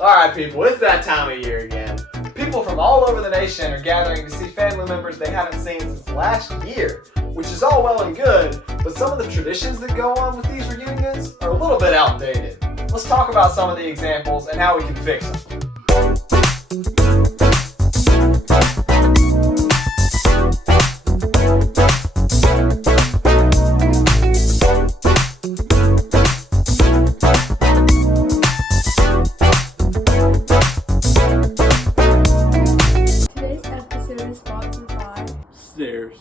Alright people, it's that time of year again. People from all over the nation are gathering to see family members they haven't seen since last year, which is all well and good, but some of the traditions that go on with these reunions are a little bit outdated. Let's talk about some of the examples and how we can fix them. Stairs.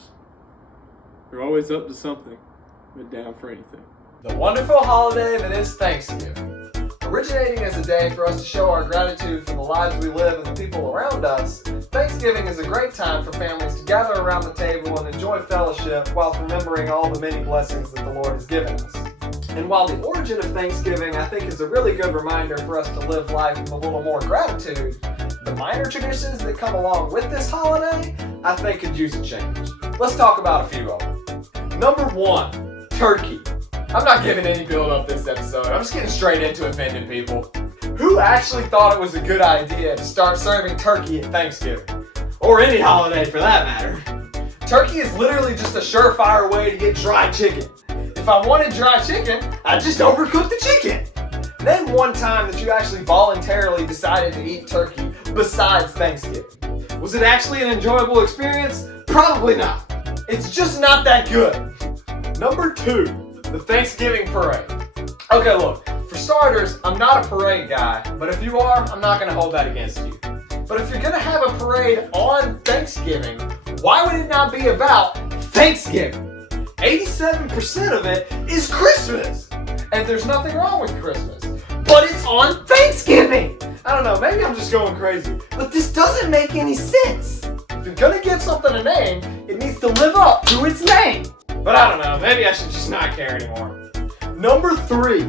They're always up to something, but down for anything. The wonderful holiday that is Thanksgiving. Originating as a day for us to show our gratitude for the lives we live and the people around us, Thanksgiving is a great time for families to gather around the table and enjoy fellowship whilst remembering all the many blessings that the Lord has given us. And while the origin of Thanksgiving, I think, is a really good reminder for us to live life with a little more gratitude, the minor traditions that come along with this holiday, I think could use a change. Let's talk about a few of them. Number 1, turkey. I'm not giving any build up this episode. I'm just getting straight into offending people. Who actually thought it was a good idea to start serving turkey at Thanksgiving? Or any holiday for that matter. Turkey is literally just a surefire way to get dry chicken. If I wanted dry chicken, I'd just overcook the chicken. Name one time that you actually voluntarily decided to eat turkey besides Thanksgiving. Was it actually an enjoyable experience? Probably not. It's just not that good. Number 2, the Thanksgiving parade. Okay, look, for starters, I'm not a parade guy, but if you are, I'm not gonna hold that against you. But if you're gonna have a parade on Thanksgiving, why would it not be about Thanksgiving? 87% of it is Christmas. And there's nothing wrong with Christmas. But it's on Thanksgiving! I don't know, maybe I'm just going crazy, but this doesn't make any sense. If you're gonna give something a name, it needs to live up to its name. But I don't know, maybe I should just not care anymore. Number 3,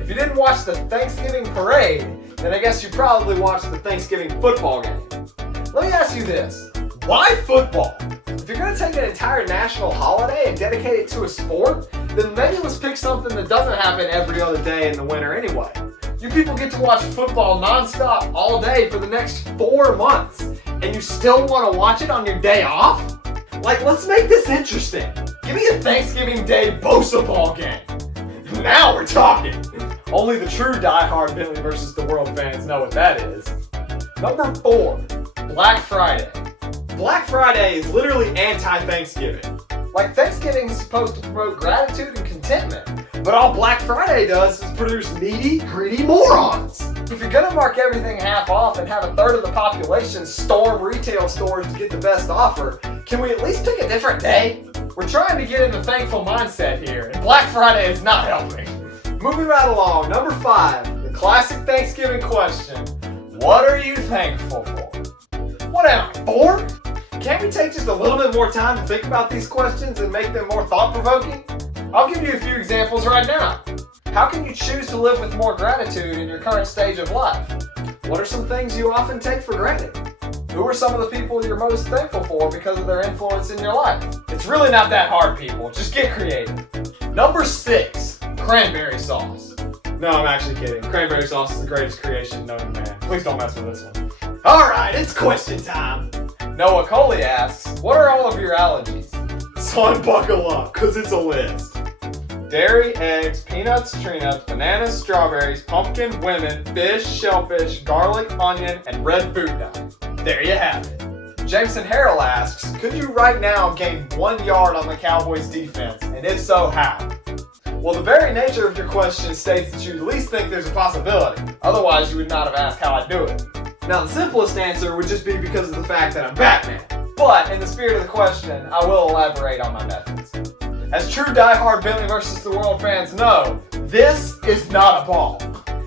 if you didn't watch the Thanksgiving parade, then I guess you probably watched the Thanksgiving football game. Let me ask you this, why football? If you're gonna take an entire national holiday and dedicate it to a sport, then maybe let's pick something that doesn't happen every other day in the winter anyway. You people get to watch football nonstop all day for the next 4 months, and you still want to watch it on your day off? Like, let's make this interesting. Give me a Thanksgiving Day Bosa ball game. Now we're talking. Only the true diehard Bentley versus the World fans know what that is. Number 4, Black Friday. Black Friday is literally anti-Thanksgiving. Like, Thanksgiving is supposed to promote gratitude and contentment, but all Black Friday does is produce needy, greedy morons. If you're gonna mark everything half off and have a third of the population storm retail stores to get the best offer, can we at least pick a different day? We're trying to get in the thankful mindset here, and Black Friday is not helping. Moving right along, number 5, the classic Thanksgiving question. What are you thankful for? What am I, 4? Can't we take just a little bit more time to think about these questions and make them more thought-provoking? I'll give you a few examples right now. How can you choose to live with more gratitude in your current stage of life? What are some things you often take for granted? Who are some of the people you're most thankful for because of their influence in your life? It's really not that hard, people. Just get creative. Number 6, cranberry sauce. No, I'm actually kidding. Cranberry sauce is the greatest creation known to man. Please don't mess with this one. Alright, it's question time. Noah Coley asks, what are all of your allergies? Son, buckle up, cause it's a list. Dairy, eggs, peanuts, tree nuts, bananas, strawberries, pumpkin, women, fish, shellfish, garlic, onion, and red food dye. There you have it. Jameson Harrell asks, could you right now gain 1 yard on the Cowboys defense, and if so, how? Well, the very nature of your question states that you at least think there's a possibility. Otherwise, you would not have asked how I do it. Now, the simplest answer would just be because of the fact that I'm Batman. But, in the spirit of the question, I will elaborate on my methods. As true diehard Bentley versus the World fans know, this is not a ball.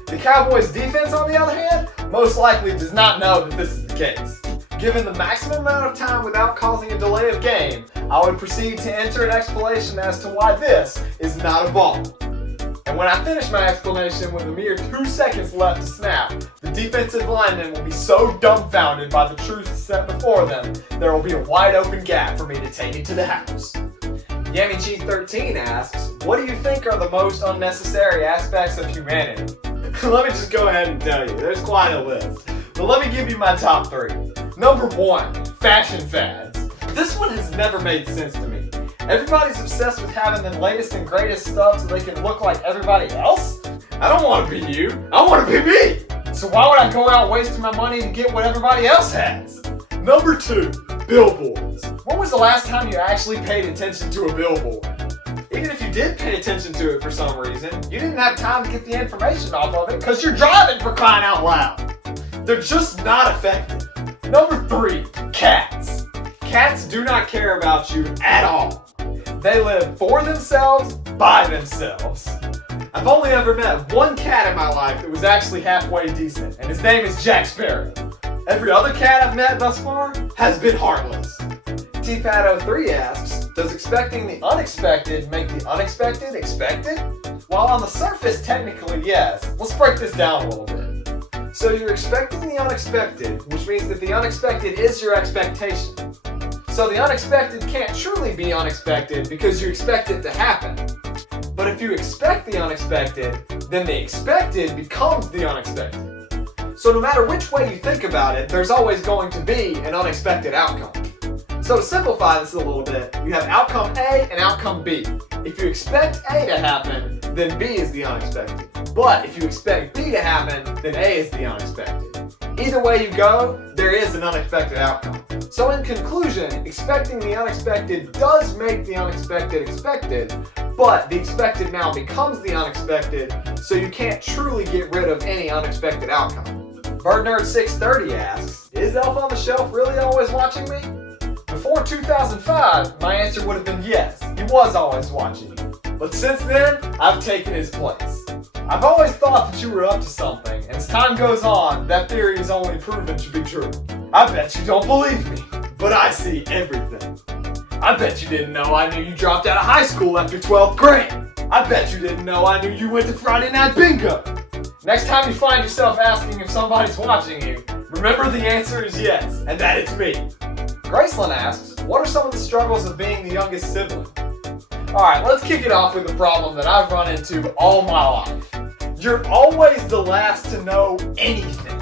The Cowboys defense, on the other hand, most likely does not know that this is the case. Given the maximum amount of time without causing a delay of game, I would proceed to enter an explanation as to why this is not a ball. And when I finish my explanation with a mere 2 seconds left to snap, the defensive linemen will be so dumbfounded by the truth set before them, there will be a wide open gap for me to take it to the house. Yammy G13 asks, what do you think are the most unnecessary aspects of humanity? Let me just go ahead and tell you, there's quite a list. But let me give you my top 3. Number 1, fashion fads. This one has never made sense to me. Everybody's obsessed with having the latest and greatest stuff so they can look like everybody else? I don't want to be you. I want to be me. So why would I go out wasting my money to get what everybody else has? Number 2, billboards. When was the last time you actually paid attention to a billboard? Even if you did pay attention to it for some reason, you didn't have time to get the information off of it because you're driving, for crying out loud. They're just not effective. Number 3, cats. Cats do not care about you at all. They live for themselves, by themselves. I've only ever met one cat in my life that was actually halfway decent, and his name is Jack Sparrow. Every other cat I've met thus far has been heartless. TPAD03 asks, does expecting the unexpected make the unexpected expected? While on the surface, technically yes. Let's break this down a little bit. So you're expecting the unexpected, which means that the unexpected is your expectation. So the unexpected can't truly be unexpected because you expect it to happen. But if you expect the unexpected, then the expected becomes the unexpected. So no matter which way you think about it, there's always going to be an unexpected outcome. So to simplify this a little bit, you have outcome A and outcome B. If you expect A to happen, then B is the unexpected. But if you expect B to happen, then A is the unexpected. Either way you go, there is an unexpected outcome. So in conclusion, expecting the unexpected does make the unexpected expected, but the expected now becomes the unexpected, so you can't truly get rid of any unexpected outcome. BirdNerd630 asks, is Elf on the Shelf really always watching me? Before 2005, my answer would have been yes, he was always watching you. But since then, I've taken his place. I've always thought that you were up to something, and as time goes on, that theory is only proven to be true. I bet you don't believe me, but I see everything. I bet you didn't know I knew you dropped out of high school after 12th grade. I bet you didn't know I knew you went to Friday Night Bingo. Next time you find yourself asking if somebody's watching you, remember the answer is yes, and that it's me. Graceland asks, what are some of the struggles of being the youngest sibling? Alright, let's kick it off with a problem that I've run into all my life. You're always the last to know anything.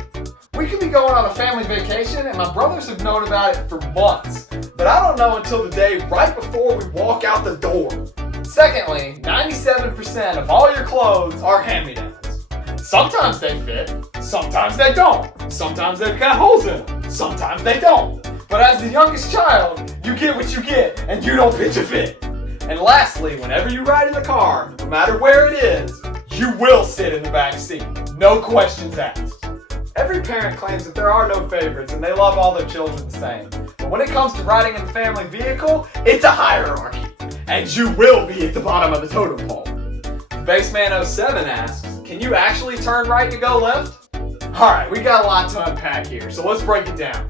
We could be going on a family vacation and my brothers have known about it for months, but I don't know until the day right before we walk out the door. Secondly, 97% of all your clothes are hand-me-downs. Sometimes they fit, sometimes they don't. Sometimes they've got holes in them, sometimes they don't. But as the youngest child, you get what you get and you don't pitch a fit. And lastly, whenever you ride in the car, no matter where it is, you will sit in the back seat. No questions asked. Every parent claims that there are no favorites and they love all their children the same. But when it comes to riding in the family vehicle, it's a hierarchy. And you will be at the bottom of the totem pole. Baseman07 asks, can you actually turn right to go left? Alright, we got a lot to unpack here, so let's break it down.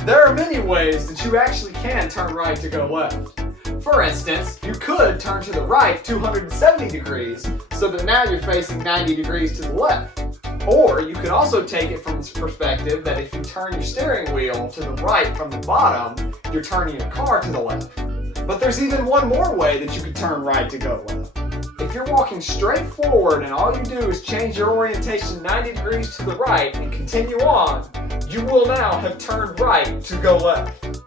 There are many ways that you actually can turn right to go left. For instance, you could turn to the right 270 degrees so that now you're facing 90 degrees to the left. Or you could also take it from this perspective that if you turn your steering wheel to the right from the bottom, you're turning your car to the left. But there's even one more way that you could turn right to go left. If you're walking straight forward and all you do is change your orientation 90 degrees to the right and continue on, you will now have turned right to go left.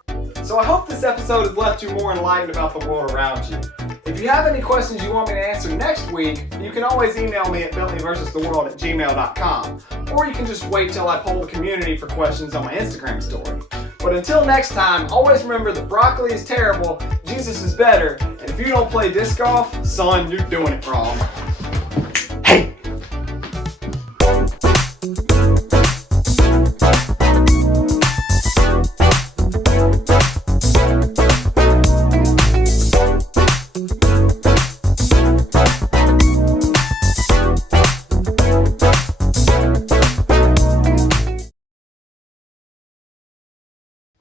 So I hope this episode has left you more enlightened about the world around you. If you have any questions you want me to answer next week, you can always email me at bentleyversustheworld@gmail.com, or you can just wait till I poll the community for questions on my Instagram story. But until next time, always remember that broccoli is terrible, Jesus is better, and if you don't play disc golf, son, you're doing it wrong. Hey!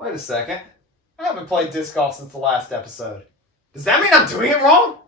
Wait a second. I haven't played disc golf since the last episode. Does that mean I'm doing it wrong?